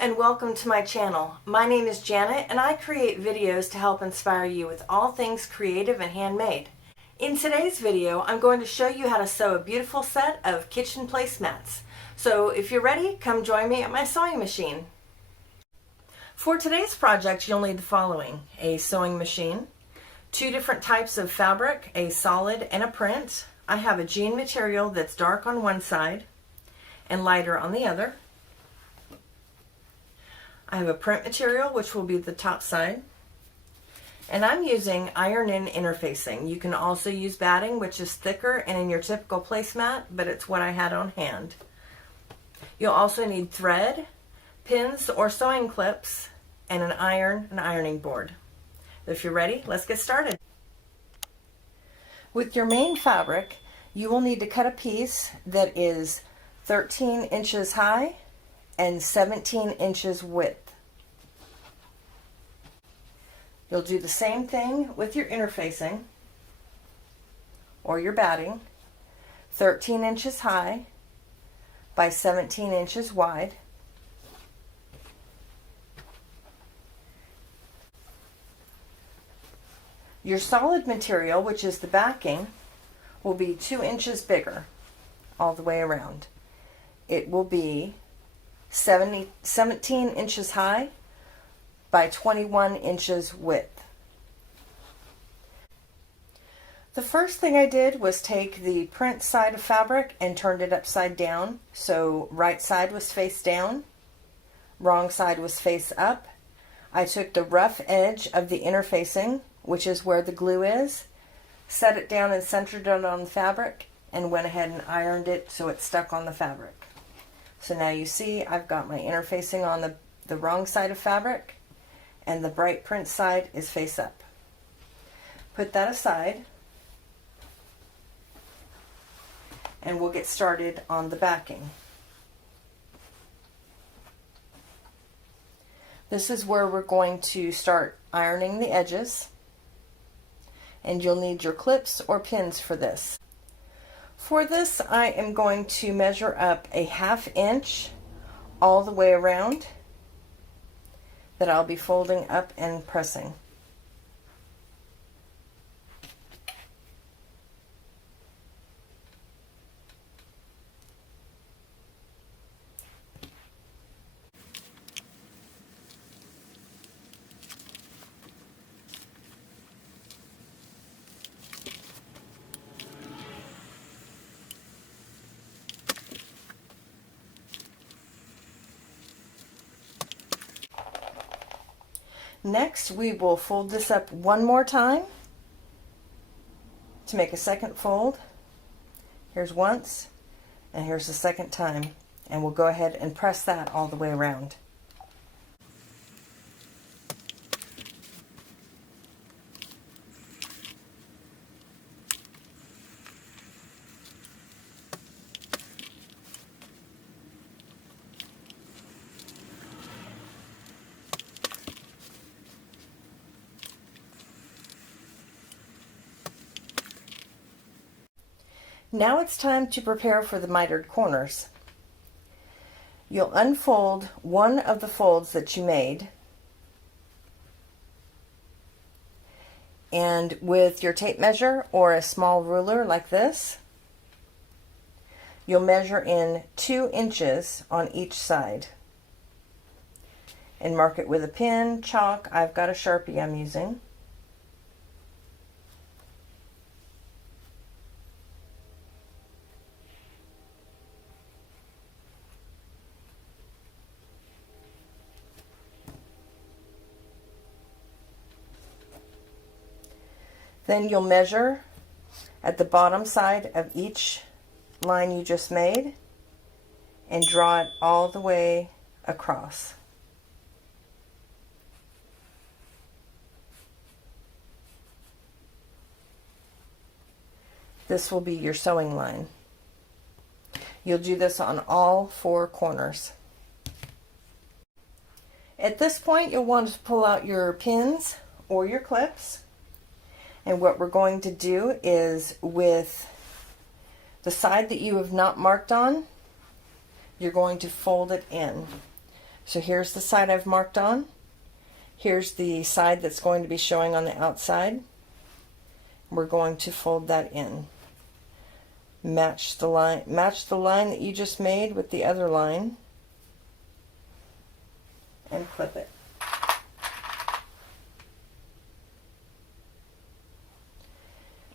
and welcome to my channel. My name is Janet and I create videos to help inspire you with all things creative and handmade. In today's video, I'm going to show you how to sew a beautiful set of kitchen placemats. So if you're ready, come join me at my sewing machine. For today's project, you'll need the following: a sewing machine, two different types of fabric, a solid and a print. I have a jean material that's dark on one side and lighter on the other. I have a print material, which will be the top side. And I'm using iron-in interfacing. You can also use batting, which is thicker and in your typical placemat, but it's what I had on hand. You'll also need thread, pins or sewing clips, and an ironing board. If you're ready, let's get started. With your main fabric, you will need to cut a piece that is 13 inches high and 17 inches width. You'll do the same thing with your interfacing or your batting, 13 inches high by 17 inches wide. Your solid material, which is the backing, will be 2 inches bigger all the way around. It will be 17 inches high by 21 inches width. The first thing I did was take the print side of fabric and turned it upside down. So right side was face down, wrong side was face up. I took the rough edge of the interfacing, which is where the glue is, set it down and centered it on the fabric, and went ahead and ironed it so it stuck on the fabric. So now you see I've got my interfacing on the wrong side of fabric, and the bright print side is face up. Put that aside, and we'll get started on the backing. This is where we're going to start ironing the edges, and you'll need your clips or pins for this. For this, I am going to measure up a 1/2 inch all the way around that I'll be folding up and pressing. Next, we will fold this up one more time to make a second fold. Here's once, and here's the second time. And we'll go ahead and press that all the way around. Now it's time to prepare for the mitered corners. You'll unfold one of the folds that you made, and with your tape measure or a small ruler like this, you'll measure in 2 inches on each side and mark it with a pin, chalk. I've got a Sharpie I'm using. Then you'll measure at the bottom side of each line you just made and draw it all the way across. This will be your sewing line. You'll do this on all 4 corners. At this point, you'll want to pull out your pins or your clips. And what we're going to do is, with the side that you have not marked on, you're going to fold it in. So here's the side I've marked on. Here's the side that's going to be showing on the outside. We're going to fold that in. Match the line that you just made with the other line and clip it.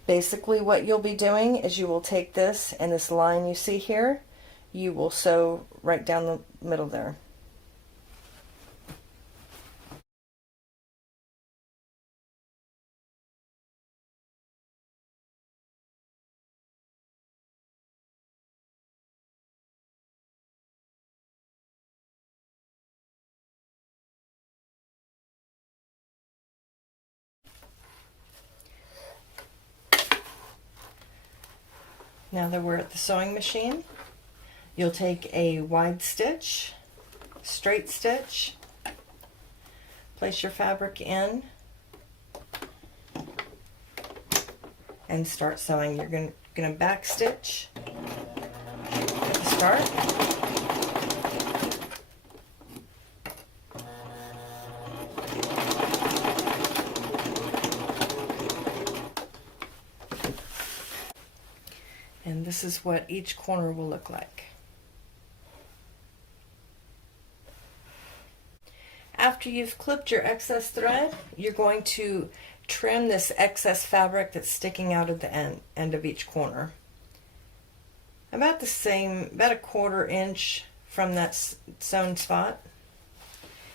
Basically what you'll be doing is you will take this and this line you see here, you will sew right down the middle there. Now that we're at the sewing machine, you'll take a wide stitch, straight stitch, place your fabric in, and start sewing. You're going to back stitch at the start. And this is what each corner will look like. After you've clipped your excess thread, you're going to trim this excess fabric that's sticking out at the end of each corner. About the same, about a 1/4 inch from that sewn spot.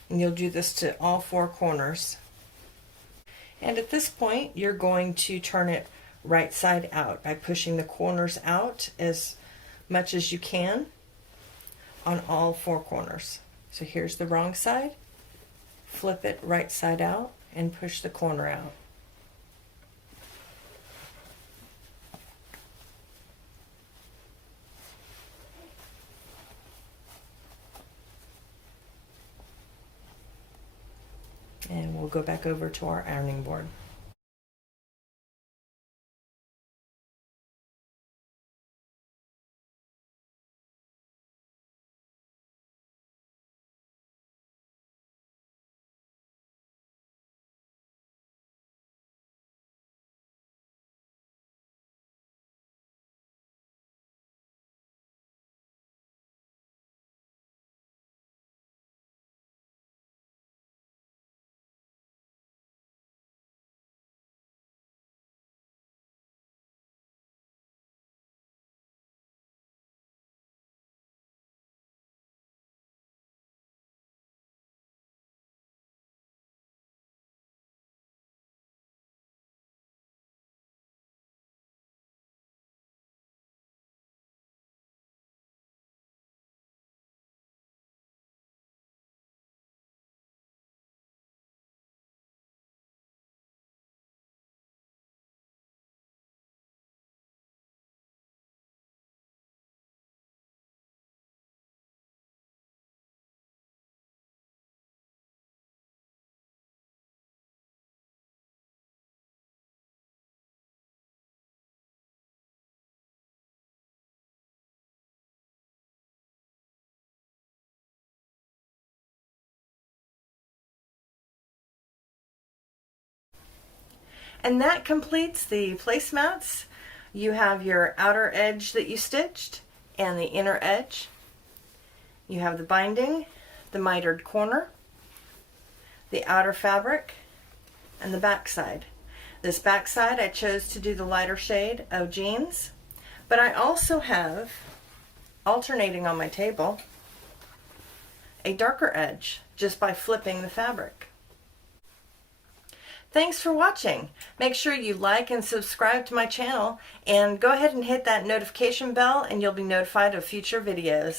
And you'll do this to all 4 corners. And at this point, you're going to turn it right side out by pushing the corners out as much as you can on all 4 corners. So here's the wrong side, flip it right side out and push the corner out. And we'll go back over to our ironing board. And that completes the placemats. You have your outer edge that you stitched and the inner edge. You have the binding, the mitered corner, the outer fabric, and the back side. This back side I chose to do the lighter shade of jeans, but I also have, alternating on my table, a darker edge just by flipping the fabric. Thanks for watching. Make sure you like and subscribe to my channel, and go ahead and hit that notification bell and you'll be notified of future videos.